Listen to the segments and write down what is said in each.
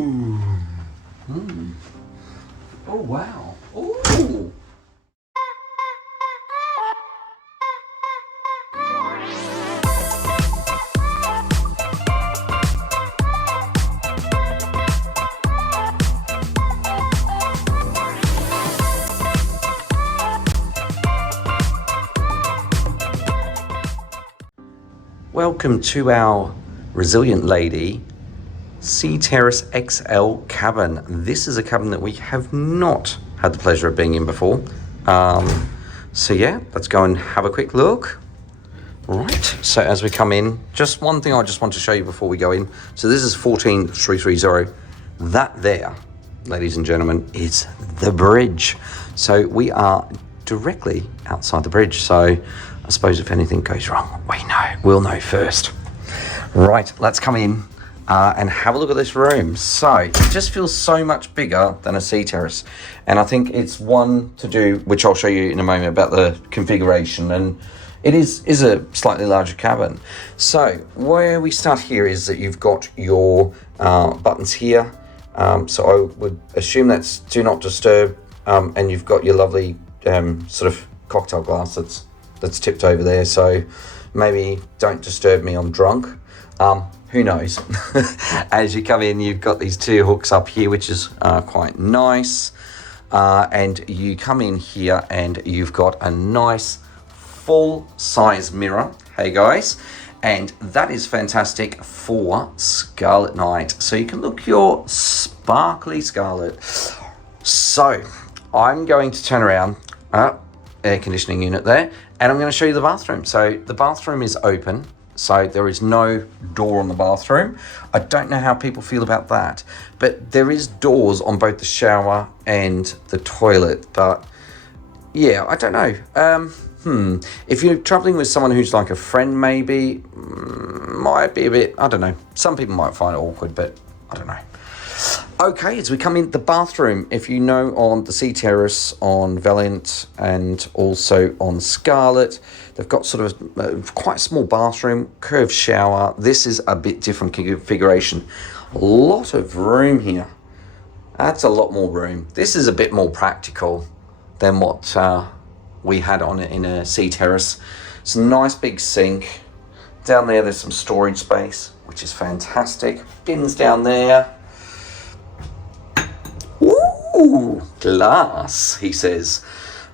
Ooh. Mm. Oh wow. Ooh. Welcome to our resilient lady Sea Terrace XL cabin. This is a cabin that we have not had the pleasure of being in before. So yeah, let's go and have a quick look. Right, so as we come in, just one thing I just want to show you before we go in. So this is 14330. That there, ladies and gentlemen, is the bridge. So we are directly outside the bridge. So I suppose if anything goes wrong, we'll know first. Right, let's come in and have a look at this room. So it just feels so much bigger than a sea terrace. And I think it's one to do, which I'll show you in a moment, about the configuration. And it is a slightly larger cabin. So where we start here is that you've got your buttons here. So I would assume that's do not disturb. And you've got your lovely sort of cocktail glass that's tipped over there. So maybe don't disturb me, I'm drunk. Who knows? As you come in, you've got these two hooks up here, which is quite nice. And you come in here and you've got a nice full-size mirror. Hey guys. And that is fantastic for Scarlet night. So you can look your sparkly Scarlet. So I'm going to turn around, air conditioning unit there, and I'm going to show you the bathroom. So the bathroom is open. So there is no door on the bathroom. I don't know how people feel about that, but there is doors on both the shower and the toilet. But yeah, I don't know. If you're traveling with someone who's like a friend, maybe might be a bit, I don't know. Some people might find it awkward, but I don't know. Okay, as we come in the bathroom, if you know on the Sea Terrace, on Valiant, and also on Scarlet, they've got sort of a quite small bathroom, curved shower. This is a bit different configuration. A lot of room here. That's a lot more room. This is a bit more practical than what we had on it in a Sea Terrace. It's a nice big sink. Down there, there's some storage space, which is fantastic. Bins down there. Ooh, glass, he says.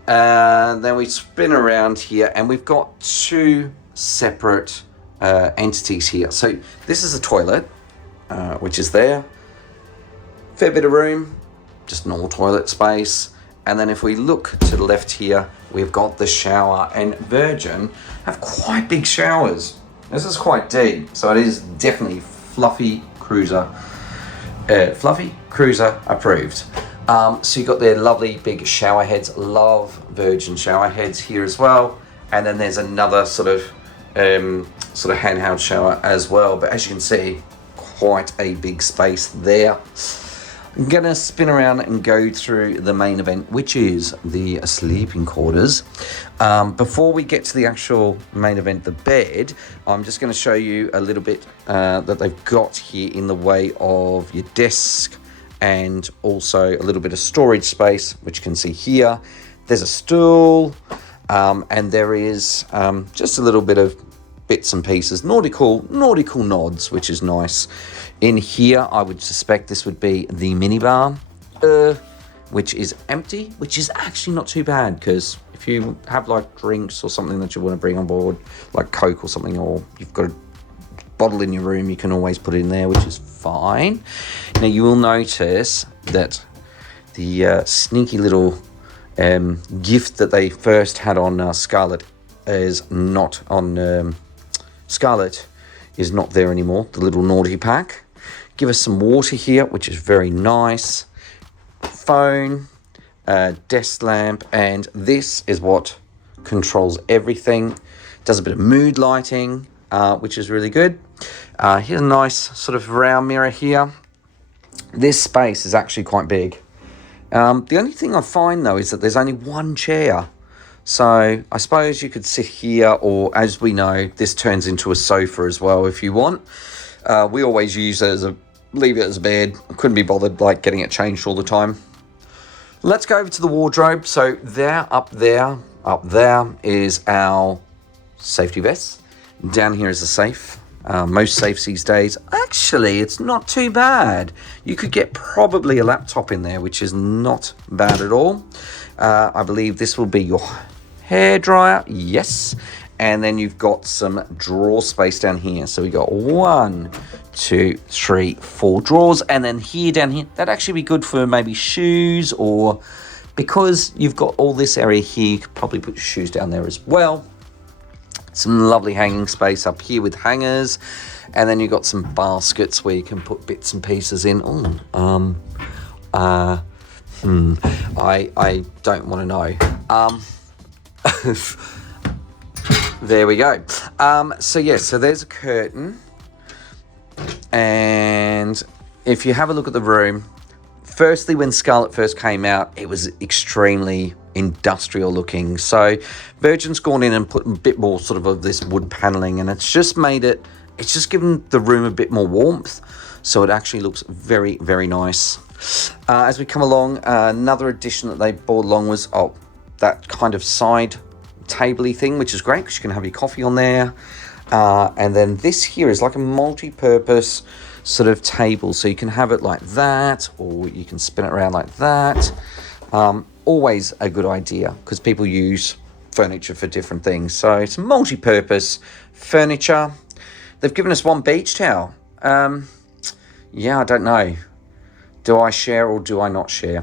Then we spin around here and we've got two separate entities here. So this is a toilet, which is there. Fair bit of room, just normal toilet space. And then if we look to the left here, we've got the shower, and Virgin have quite big showers. This is quite deep, so it is definitely fluffy cruiser approved. So you've got their lovely big shower heads. Love Virgin shower heads here as well. And then there's another sort of handheld shower as well. But as you can see, quite a big space there. I'm gonna spin around and go through the main event, which is the sleeping quarters. Before we get to the actual main event, the bed, I'm just gonna show you a little bit that they've got here in the way of your desk, and also a little bit of storage space, which you can see here. There's a stool, and there is just a little bit of bits and pieces, nautical nods, which is nice. In here, I would suspect this would be the minibar, which is empty, which is actually not too bad, because if you have like drinks or something that you want to bring on board, like Coke or something, or you've got a bottle in your room, you can always put it in there, which is fine. Now you will notice that the sneaky little gift that they first had on Scarlet is not on Scarlet is not there anymore. The little naughty pack. Give us some water here, which is very nice. Phone, desk lamp, and this is what controls everything. Does a bit of mood lighting, which is really good. Here's a nice sort of round mirror here. This space is actually quite big. The only thing I find though is that there's only one chair. So I suppose you could sit here, or as we know, this turns into a sofa as well if you want. We always use it as a leave it as a bed. I couldn't be bothered like getting it changed all the time. Let's go over to the wardrobe. So up there is our safety vest. Down here is a safe. Most safes these days, actually, it's not too bad. You could get probably a laptop in there, which is not bad at all. I believe this will be your hair dryer. Yes. And then you've got some drawer space down here. So we got 1, 2, 3, 4 drawers. And then here, down here, that'd actually be good for maybe shoes, or because you've got all this area here, you could probably put your shoes down there as well. Some lovely hanging space up here with hangers. And then you've got some baskets where you can put bits and pieces in. I don't want to know. There we go. So there's a curtain. And if you have a look at the room, firstly, when Scarlett first came out, it was extremely industrial looking. So Virgin's gone in and put a bit more sort of this wood paneling, and it's just given the room a bit more warmth. So it actually looks very, very nice. As we come along, another addition that they brought along was that kind of side tabley thing, which is great because you can have your coffee on there. And then this here is like a multi-purpose sort of table, so you can have it like that, or you can spin it around like that. Always a good idea because people use furniture for different things. So it's multi-purpose furniture. They've given us 1 beach towel. Yeah, I don't know. Do I share or do I not share?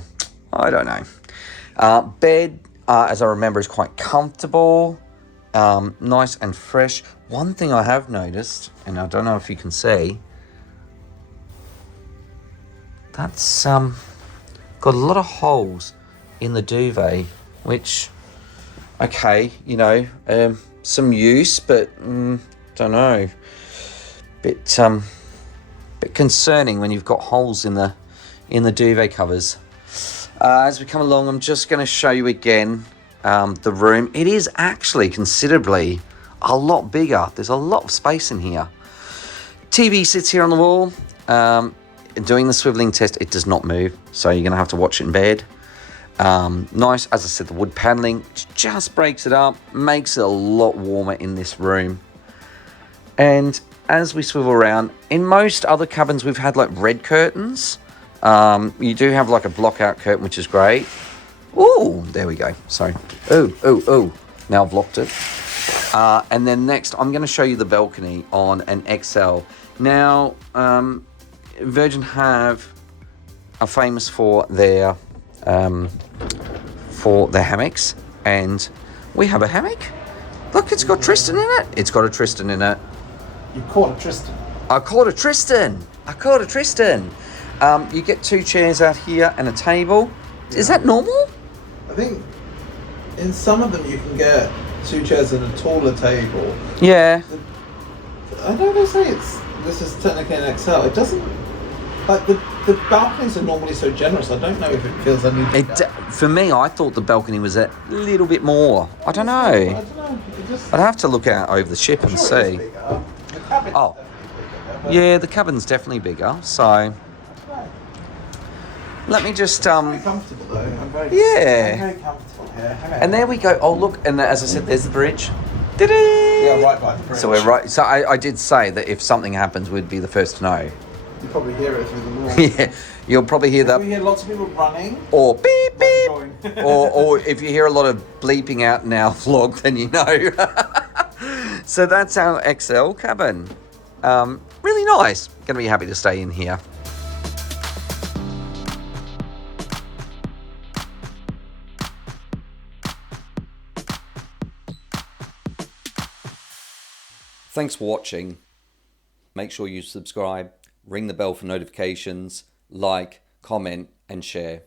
I don't know. Bed, as I remember, is quite comfortable. Nice and fresh. One thing I have noticed, and I don't know if you can see, that's got a lot of holes in the duvet, which, okay, some use, but don't know. Bit concerning when you've got holes in the duvet covers. As we come along, I'm just going to show you again the room. It is actually considerably a lot bigger. There's a lot of space in here. TV sits here on the wall. Doing the swiveling test, it does not move, so you're going to have to watch it in bed. Nice, as I said, the wood paneling just breaks it up, makes it a lot warmer in this room. And as we swivel around, in most other cabins we've had like red curtains. You do have like a block out curtain, which is great. Ooh, there we go. Sorry. Oh. Now I've locked it. And then next, I'm going to show you the balcony on an XL. Now, Virgin are famous for their hammocks, and we have a hammock. Look, it's got Tristan in it. It's got a Tristan in it. You caught a Tristan. I caught a Tristan. You get 2 chairs out here and a table. Yeah. Is that normal? I think in some of them you can get 2 chairs and a taller table. Yeah. I know they say this is technically an XL. It doesn't. Like the balconies are normally so generous. I don't know if it feels unusual. For me, I thought the balcony was a little bit more. I don't know. I'd have to look out over the ship and see. The cabin's definitely bigger, yeah, the cabin's definitely bigger. So let me just It's very comfortable though. I'm very comfortable here. And there we go. Oh look, and as I said, there's the bridge. Yeah, right by the bridge. So we're right. So I did say that if something happens, we'd be the first to know. You probably hear it through the wall. Yeah, you'll probably hear that. We hear lots of people running. Or beep beep. or if you hear a lot of bleeping out in our vlog, then you know. So that's our XL cabin. Really nice. Gonna be happy to stay in here. Thanks for watching. Make sure you subscribe, ring the bell for notifications, like, comment, and share.